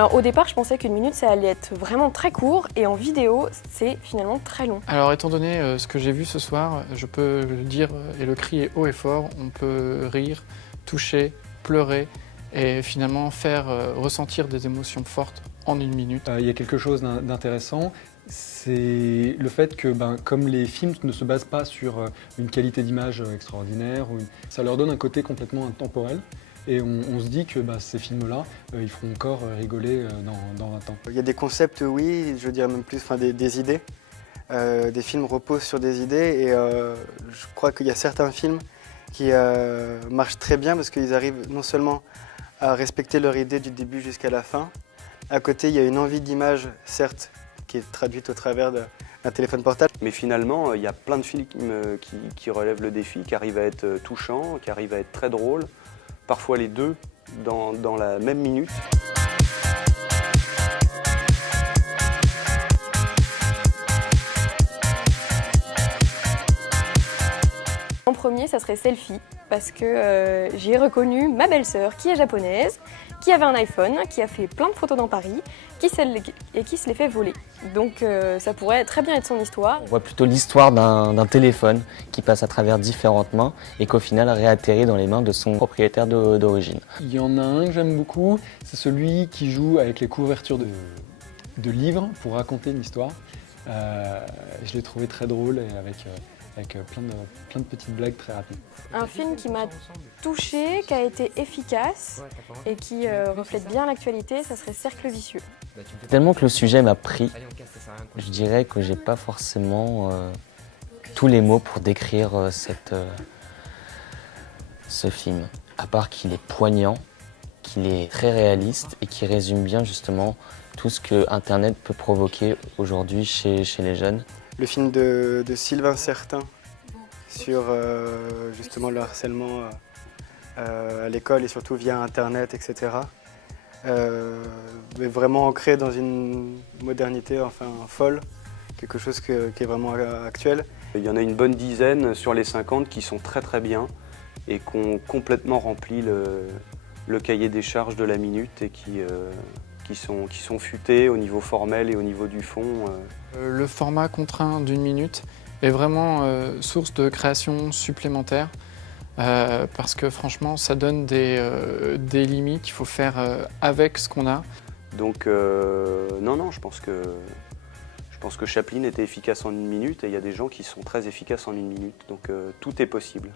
Alors au départ, je pensais qu'une minute, ça allait être vraiment très court, et en vidéo, c'est finalement très long. Alors étant donné ce que j'ai vu ce soir, je peux le dire et le crier haut et fort, on peut rire, toucher, pleurer et finalement faire ressentir des émotions fortes en une minute. Il y a quelque chose d'intéressant, c'est le fait que comme les films ne se basent pas sur une qualité d'image extraordinaire, ça leur donne un côté complètement intemporel. Et on se dit que ces films-là, ils feront encore rigoler dans 20 ans. Il y a des concepts, oui, je dirais même plus des idées. Des films reposent sur des idées et je crois qu'il y a certains films qui marchent très bien parce qu'ils arrivent non seulement à respecter leur idée du début jusqu'à la fin. À côté, il y a une envie d'image, certes, qui est traduite au travers d'un téléphone portable. Mais finalement, il y a plein de films qui relèvent le défi, qui arrivent à être touchants, qui arrivent à être très drôles. Parfois les deux dans la même minute. En premier, ça serait Selfie, parce que j'ai reconnu ma belle-sœur qui est japonaise, qui avait un iPhone, qui a fait plein de photos dans Paris, qui se les fait voler. Donc ça pourrait très bien être son histoire. On voit plutôt l'histoire d'un téléphone qui passe à travers différentes mains et qu'au final réatterrit dans les mains de son propriétaire d'origine. Il y en a un que j'aime beaucoup, c'est celui qui joue avec les couvertures de livres pour raconter une histoire. Je l'ai trouvé très drôle et avec plein de petites blagues très rapides. Un film qui m'a touchée, qui a été efficace et qui reflète bien l'actualité, ça serait Cercle vicieux. Tellement que le sujet m'a pris, je dirais que j'ai pas forcément tous les mots pour décrire ce film. À part qu'il est poignant, qu'il est très réaliste et qui résume bien justement tout ce que Internet peut provoquer aujourd'hui chez les jeunes. Le film de Sylvain Certain sur justement le harcèlement à l'école et surtout via Internet, etc. Mais vraiment ancré dans une modernité folle, quelque chose qui est vraiment actuel. Il y en a une bonne dizaine sur les 50 qui sont très très bien et qui ont complètement rempli le cahier des charges de la minute et qui sont futés au niveau formel et au niveau du fond. Le format contraint d'une minute est vraiment source de création supplémentaire parce que franchement ça donne des limites, il faut faire avec ce qu'on a. Donc non, je pense que Chaplin était efficace en une minute et il y a des gens qui sont très efficaces en une minute, donc tout est possible.